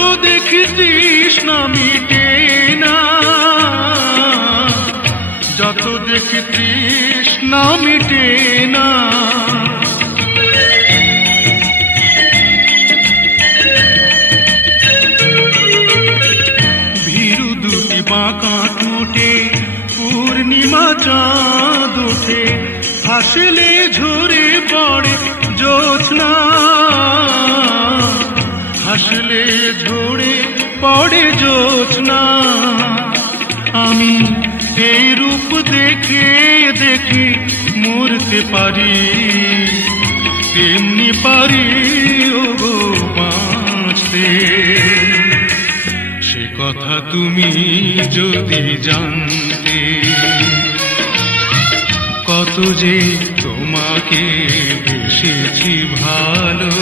যত দেখি তৃষ্ণা মিটে না। যত দেখি তৃষ্ণা মিটে না। ভীরু দুটি বাঁকা টুটে পূর্ণিমা চাঁদ ওঠে হাসলে ঝরে পড়ে জ্যোৎস্না। দেখে মরতে পারি, তেমনি পারি ও গো বাঁচতে। সে কথা তুমি যদি জানতে, কত যে তোমাকে বেসেছি ভালো,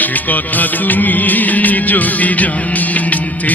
সে কথা তুমি যদি জানতে।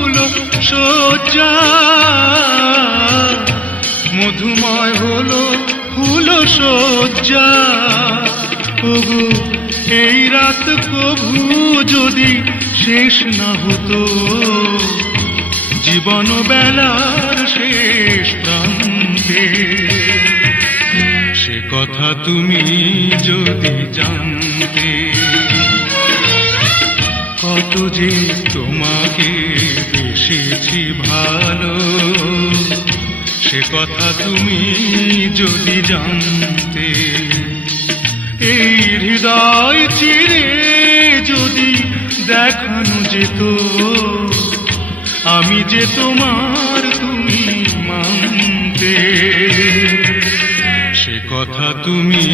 হলো সজ্জা মধুময় হলো ফুল সজ্জা ওগো এই রাত কভু যদি শেষ না হতো, জীবন বেলার শেষ প্রান্তে। সে কথা তুমি যদি জানতে কত যে তোমাকে বেসেছি ভালো, সে কথা তুমি যদি জানতে, এই হৃদয় চিরে যদি দেখানো যেত, আমি যে তোমার তুমি মানতে, সে কথা তুমি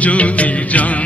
যদি জানতে